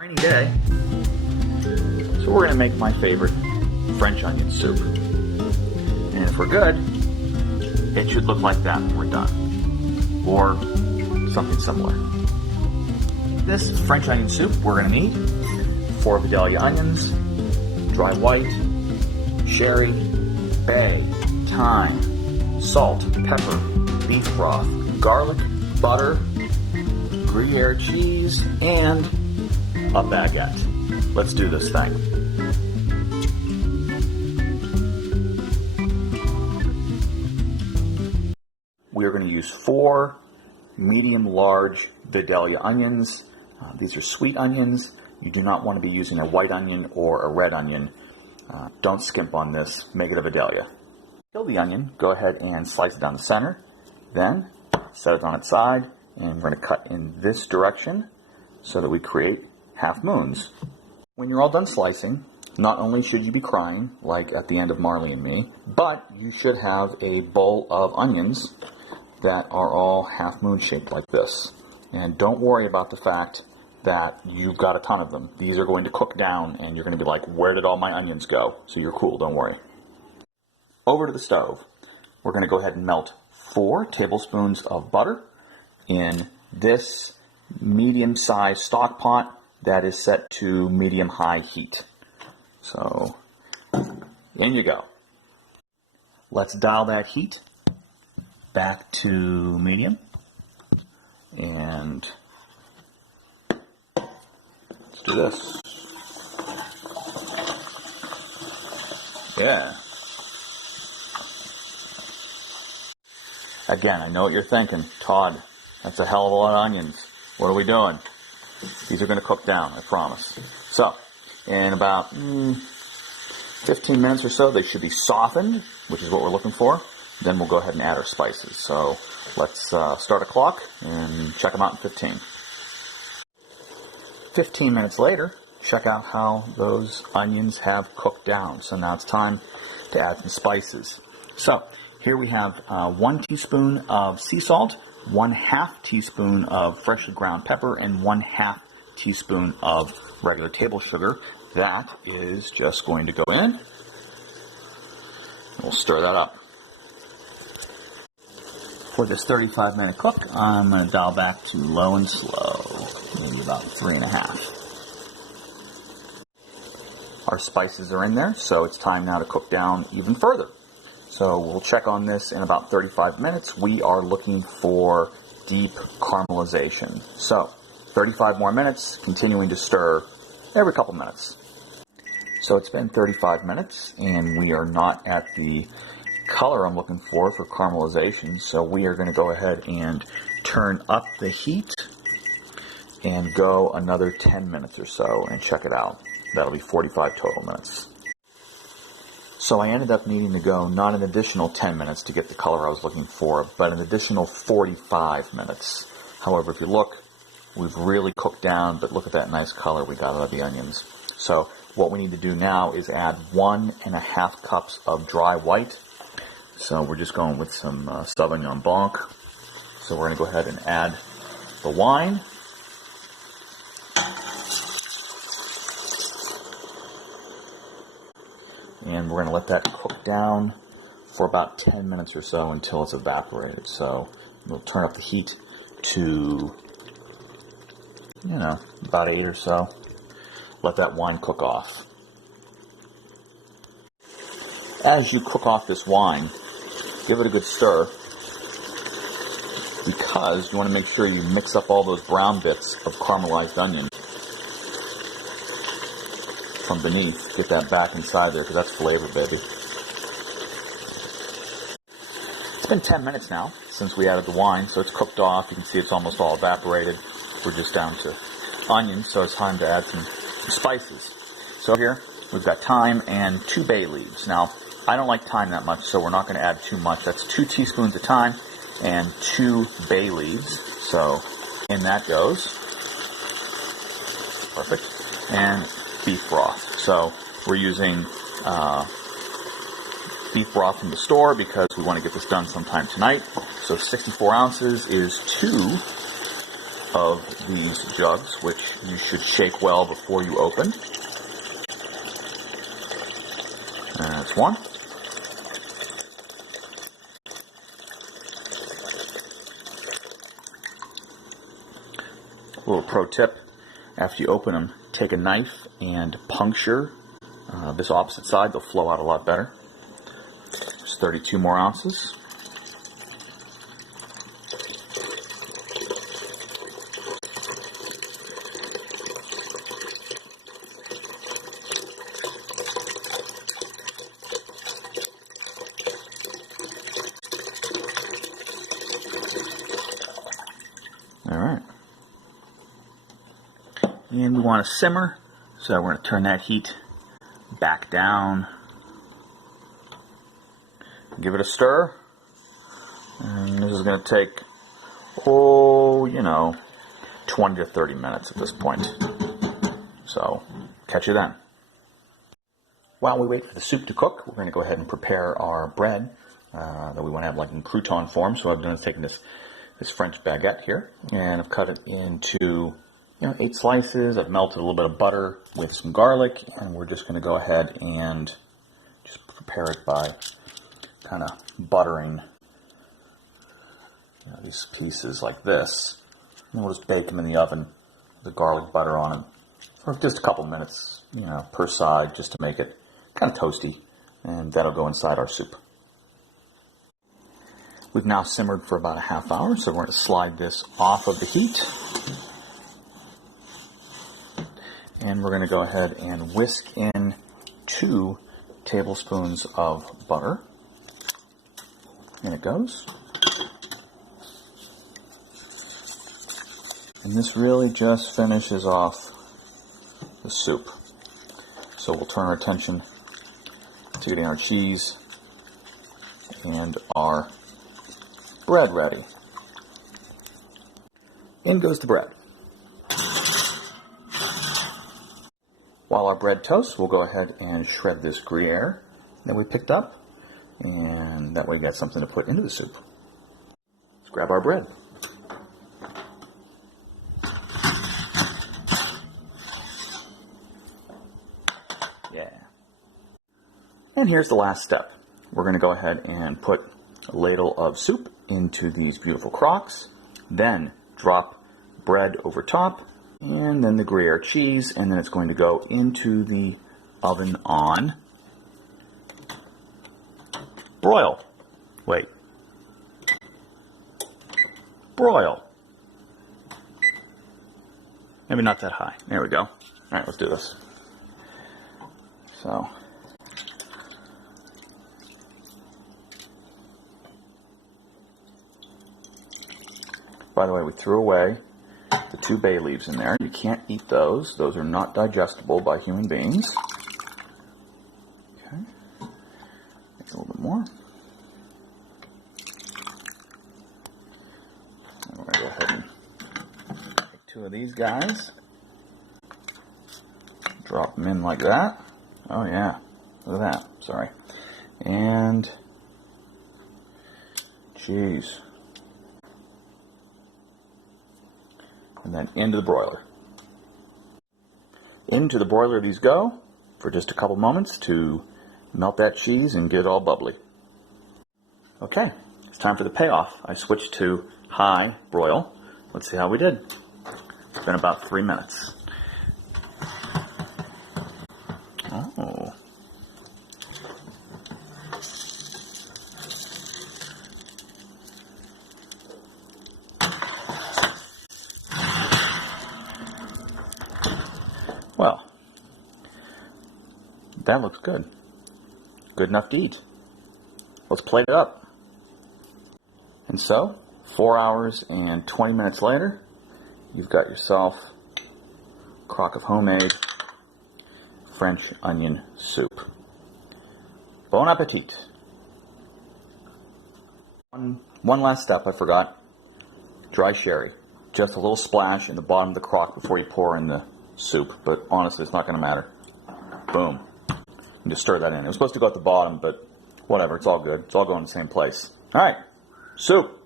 Rainy day, so we're going to make my favorite French onion soup. And if we're good, it should look like that when we're done, or something similar. This is French onion soup. We're going to need 4 Vidalia onions, dry white, sherry, bay, thyme, salt, pepper, beef broth, garlic, butter, Gruyere cheese, and a baguette. Let's do this thing. We are going to use 4 medium-large Vidalia onions. These are sweet onions. You do not want to be using a white onion or a red onion. Don't skimp on this. Make it a Vidalia. Peel the onion. Go ahead and slice it down the center. Then set it on its side, and we're going to cut in this direction so that we create half moons. When you're all done slicing, not only should you be crying, like at the end of Marley and Me, but you should have a bowl of onions that are all half moon shaped like this. And don't worry about the fact that you've got a ton of them. These are going to cook down and you're going to be like, where did all my onions go? So you're cool, don't worry. Over to the stove. We're going to go ahead and melt 4 tablespoons of butter in this medium-sized stock pot that is set to medium-high heat. So, in you go. Let's dial that heat back to medium. And let's do this. Yeah. Again, I know what you're thinking. Todd, that's a hell of a lot of onions. What are we doing? These are going to cook down, I promise. So, in about 15 minutes or so, they should be softened, which is what we're looking for. Then we'll go ahead and add our spices. So, let's start a clock and check them out in 15. 15 minutes later, check out how those onions have cooked down. So now it's time to add some spices. So, here we have 1 teaspoon of sea salt, 1/2 teaspoon of freshly ground pepper, and 1/2 teaspoon of regular table sugar. That is just going to go in. We'll stir that up. For this 35-minute cook, I'm going to dial back to low and slow, maybe about 3.5. Our spices are in there, so it's time now to cook down even further. So we'll check on this in about 35 minutes. We are looking for deep caramelization. So 35 more minutes, continuing to stir every couple minutes. So it's been 35 minutes and we are not at the color I'm looking for caramelization. So we are going to go ahead and turn up the heat and go another 10 minutes or so and check it out. That'll be 45 total minutes. So I ended up needing to go not an additional 10 minutes to get the color I was looking for, but an additional 45 minutes. However, if you look, we've really cooked down, but look at that nice color we got out of the onions. So what we need to do now is add 1.5 cups of dry white. So we're just going with some Sauvignon Blanc. So we're going to go ahead and add the wine. And we're going to let that cook down for about 10 minutes or so until it's evaporated. So we'll turn up the heat to, about 8 or so. Let that wine cook off. As you cook off this wine, give it a good stir, because you want to make sure you mix up all those brown bits of caramelized onion from beneath. Get that back inside there, because that's flavor, baby. It's been 10 minutes now since we added the wine, so it's cooked off. You can see it's almost all evaporated. We're just down to onions, so it's time to add some spices. So here we've got thyme and 2 bay leaves. Now, I don't like thyme that much, so we're not going to add too much. That's 2 teaspoons of thyme and 2 bay leaves. So in that goes. Perfect. And beef broth. So we're using beef broth from the store because we want to get this done sometime tonight. So 64 ounces is 2 of these jugs, which you should shake well before you open. That's one. A little pro tip, after you open them, take a knife and puncture this opposite side. They'll flow out a lot better. There's 32 more ounces. All right. And we want to simmer, so we're going to turn that heat back down. Give it a stir. And this is going to take, 20 to 30 minutes at this point. So, catch you then. While we wait for the soup to cook, we're going to go ahead and prepare our bread that we want to have like in crouton form. So I've done taking this French baguette here, and I've cut it into 8 slices. I've melted a little bit of butter with some garlic, and we're just going to go ahead and just prepare it by kind of buttering these pieces like this. And we'll just bake them in the oven with the garlic butter on them for just a couple minutes, per side, just to make it kind of toasty, and that'll go inside our soup. We've now simmered for about a half hour, so we're going to slide this off of the heat. And we're going to go ahead and whisk in 2 tablespoons of butter. In it goes. And this really just finishes off the soup. So we'll turn our attention to getting our cheese and our bread ready. In goes the bread. While our bread toasts, we'll go ahead and shred this Gruyere that we picked up, and that way we got something to put into the soup. Let's grab our bread. Yeah. And here's the last step. We're going to go ahead and put a ladle of soup into these beautiful crocks, then drop bread over top, and then the Gruyere cheese, and then it's going to go into the oven on broil. Wait. Broil. Maybe not that high. There we go. All right, let's do this. So, by the way, we threw away the 2 bay leaves in there. You can't eat those. Those are not digestible by human beings. Okay. Make a little bit more. And we're going to go ahead and take 2 of these guys. Drop them in like that. Oh yeah. Look at that. Sorry. And cheese. And then into the broiler. Into the broiler these go for just a couple moments to melt that cheese and get it all bubbly. Okay, it's time for the payoff. I switched to high broil. Let's see how we did. It's been about 3 minutes. Oh. Well, that looks good. Good enough to eat. Let's plate it up. And so, 4 hours and 20 minutes later, you've got yourself a crock of homemade French onion soup. Bon appetit. One last step I forgot. Dry sherry. Just a little splash in the bottom of the crock before you pour in the soup, but honestly it's not going to matter. Boom. And just stir that in. It was supposed to go at the bottom, but whatever, it's all good. It's all going in the same place. Alright, soup.